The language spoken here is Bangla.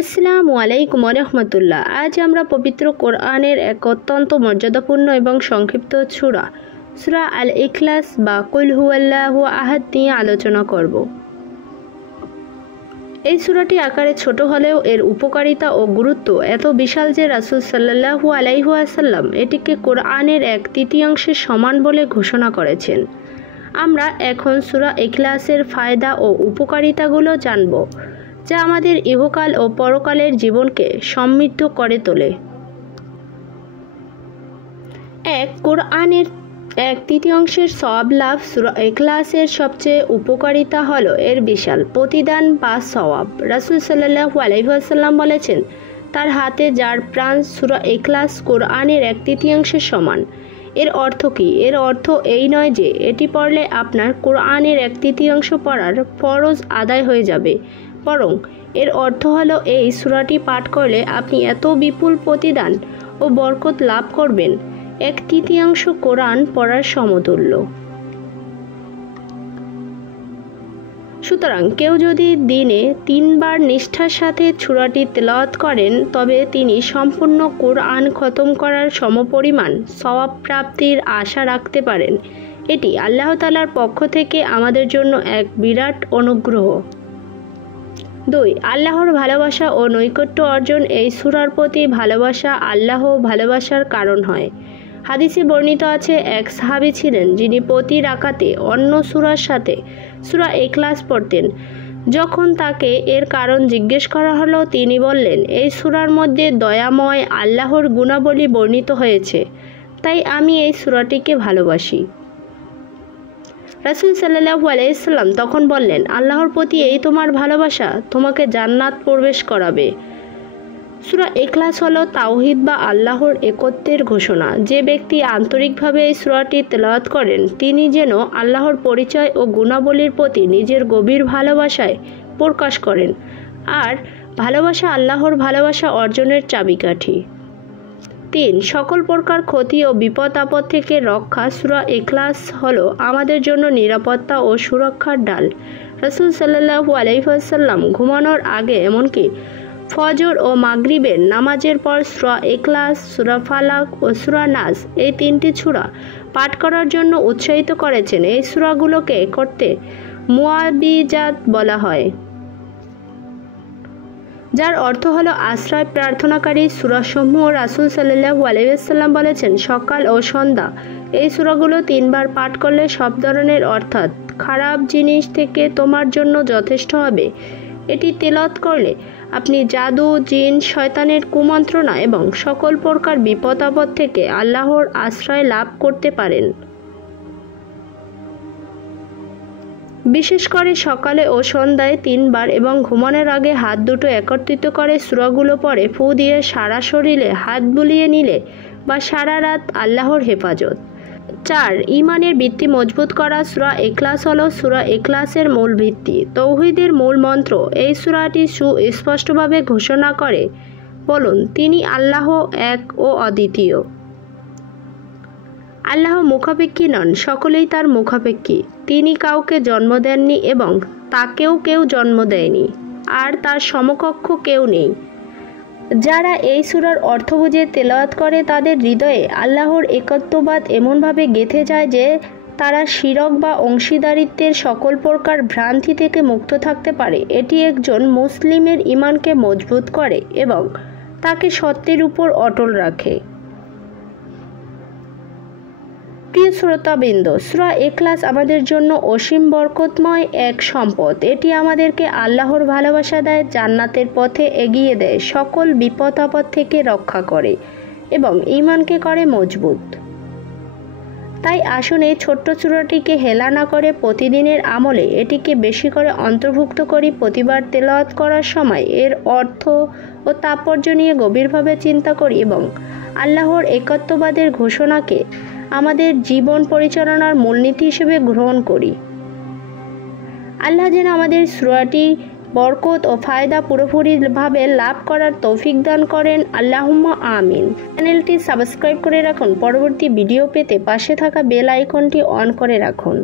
আসসালামু আলাইকুম রহমতুল্লাহ। আজ আমরা পবিত্র কোরআনের এক অত্যন্ত মর্যাদাপূর্ণ এবং সংক্ষিপ্ত সূরা সূরা আল ইখলাস বা কুল হুয়াল্লাহু আহাদ নিয়ে আলোচনা করব। এই সূরাটি আকারে ছোট হলেও এর উপকারিতা ও গুরুত্ব এত বিশাল যে রাসূল সাল্লাল্লাহু আলাইহি ওয়াসাল্লাম এটিকে কোরআনের 1/3 সমান বলে ঘোষণা করেছেন। আমরা এখন সূরা ইখলাসের ফায়দা ও উপকারিতাগুলো জানব, যা আমাদের ইহকাল ও পরকালের জীবনকে সমৃদ্ধ করে তোলে। কোরআনের 1/3 সওয়াব লাভ। সূরা ইখলাসের সবচেয়ে উপকারিতা হলো এর বিশাল প্রতিদান বা সওয়াব। রাসূল সাল্লাল্লাহু আলাইহি ওয়াসাল্লাম বলেছেন, তার হাতে যার প্রাণ, সূরা ইখলাস কোরআনের 1/3 সমান। এর অর্থ কি? এর অর্থ এই নয় যে এটি পড়লে আপনার কোরআনের 1/3 পড়ার ফরজ আদায় হয়ে যাবে, বরং এর অর্থ হলো এই সূরাটি পাঠ করলে আপনি এত বিপুল প্রতিদান ও বরকত লাভ করবেন, 1/3 কোরআন পড়ার সমতুল্য। সুতরাং কেউ যদি দিনে 3 বার নিষ্ঠার সাথে সূরাটি তেলাওয়াত করেন, তবে তিনি সম্পূর্ণ কোরআন খতম করার সমপরিমাণ সওয়াব প্রাপ্তির আশা রাখতে পারেন। এটি আল্লাহ তাআলার পক্ষ থেকে আমাদের জন্য এক বিরাট অনুগ্রহ। 2. আল্লাহর ভালোবাসা ও নৈকট্য অর্জন। এই সূরার প্রতি ভালোবাসা আল্লাহ ভালোবাসার কারণ হয়। হাদিসে বর্ণিত আছে, এক সাহাবী ছিলেন যিনি প্রতি রাকাতে অন্য সূরার সাথে সূরা ইখলাস পড়তেন। যখন তাকে এর কারণ জিজ্ঞেস করা হলো, তিনি বললেন, এই সূরার মধ্যে দয়াময় আল্লাহর গুণাবলী বর্ণিত হয়েছে, তাই আমি এই সূরাটিকে ভালোবাসি। রাসূল সাল্লাল্লাহু আলাইহি সাল্লাম তখন বললেন, আল্লাহর প্রতি এই তোমার ভালোবাসা তোমাকে জান্নাত প্রবেশ করাবে। সূরা ইখলাস হলো তাওহীদ বা আল্লাহর একত্বের ঘোষণা। যে ব্যক্তি আন্তরিকভাবে এই সূরাটি তেলাওয়াত করেন, তিনি যেন আল্লাহর পরিচয় ও গুণাবলীর প্রতি নিজের গভীর ভালোবাসায় প্রকাশ করেন, আর ভালোবাসা আল্লাহর ভালোবাসা অর্জনের চাবিকাঠি। 3. সকল প্রকার ক্ষতি ও বিপদ আপদ থেকে রক্ষা। সূরা ইখলাস হলো আমাদের জন্য নিরাপত্তা ও সুরক্ষার ডাল। রাসূল সাল্লাল্লাহু আলাইহি ওয়াসাল্লাম ঘুমানোর আগে, এমনকি ফজর ও মাগরিবের নামাজের পর সূরা ইখলাস, সূরা ফালাক ও সূরা নাস এই 3টি সূরা পাঠ করার জন্য উৎসাহিত করেছেন। এই সূরাগুলোকে করতে মুআবিজাত বলা হয়, যার অর্থ হলো আশ্রয় প্রার্থনাকারী সূরাসমূহ। রাসূল সাল্লাল্লাহু আলাইহি ওয়াসাল্লাম বলেছেন, সকাল ও সন্ধ্যা এই সূরাগুলো 3 বার পাঠ করলে সব ধরনের অর্থাৎ খারাপ জিনিস থেকে তোমার জন্য যথেষ্ট হবে। এটি তেলাওয়াত করলে আপনি জাদু, জিন, শয়তানের কুমন্ত্রণা এবং সকল প্রকার বিপদ আপদ থেকে আল্লাহর আশ্রয় লাভ করতে পারেন। বিশেষ করে সকালে ও সন্ধ্যায় 3 বার এবং ঘুমানোর আগে হাত দুটো একত্রিত করে সূরাগুলো পড়ে ফু দিয়ে সারা শরীরে হাত বুলিয়ে নিলে বা সারা রাত আল্লাহর হেফাজত। 4. ঈমানের ভিত্তি মজবুত করা। সূরা ইখলাস হলো সূরা ইখলাসের মূল ভিত্তি, তাওহীদের মূল মন্ত্র। এই সূরাটি সুস্পষ্টভাবে ঘোষণা করে, বলুন, তিনি আল্লাহ এক ও অদ্বিতীয়। আল্লাহ মুখাপেক্ষী নন, সকলেই তার মুখাপেক্ষী। তিনি কাউকে জন্ম দেননি এবং তাকেও কেউ জন্ম দেয়নি, আর তার সমকক্ষ কেউ নেই। যারা এই সূরার অর্থ বুঝে তেলাওয়াত করে, তাদের হৃদয়ে আল্লাহর একত্ববাদ এমনভাবে গেঁথে যায় যে তারা শিরক বা অংশীদারিত্বের সকল প্রকার ভ্রান্তি থেকে মুক্ত থাকতে পারে। এটি একজন মুসলিমের ঈমানকে মজবুত করে এবং তাকে সত্যের উপর অটল রাখে। প্রিয় শ্রোতাবৃন্দ, সূরা ইখলাস আমাদের জন্য অসীম বরকতময় এক সম্পদ। এটি আমাদেরকে আল্লাহর ভালোবাসা দেয়, জান্নাতের পথে এগিয়ে দেয়, সকল বিপদ আপদ থেকে রক্ষা করে এবং ঈমানকে করে মজবুত। তাই আসুন এই ছোট্ট সূরাটিকে হেলা না করে প্রতিদিনের আমলে এটিকে বেশি করে অন্তর্ভুক্ত করি। প্রতিবার তেলাওয়াত করার সময় এর অর্থ ও তাৎপর্য নিয়ে গভীরভাবে চিন্তা করি এবং আল্লাহর একত্ববাদের ঘোষণাকে আমাদের জীবন পরিচালনার মূলনীতি হিসেবে গ্রহণ করি। আল্লাহ যেন আমাদের সূরাটি বরকত ও ফায়দা পুরোপুরিভাবে লাভ করার তৌফিক দান করেন। আল্লাহুম্মা আমিন। চ্যানেলটি সাবস্ক্রাইব করে রাখুন। পরবর্তী ভিডিও পেতে পাশে থাকা বেল আইকনটি অন করে রাখুন।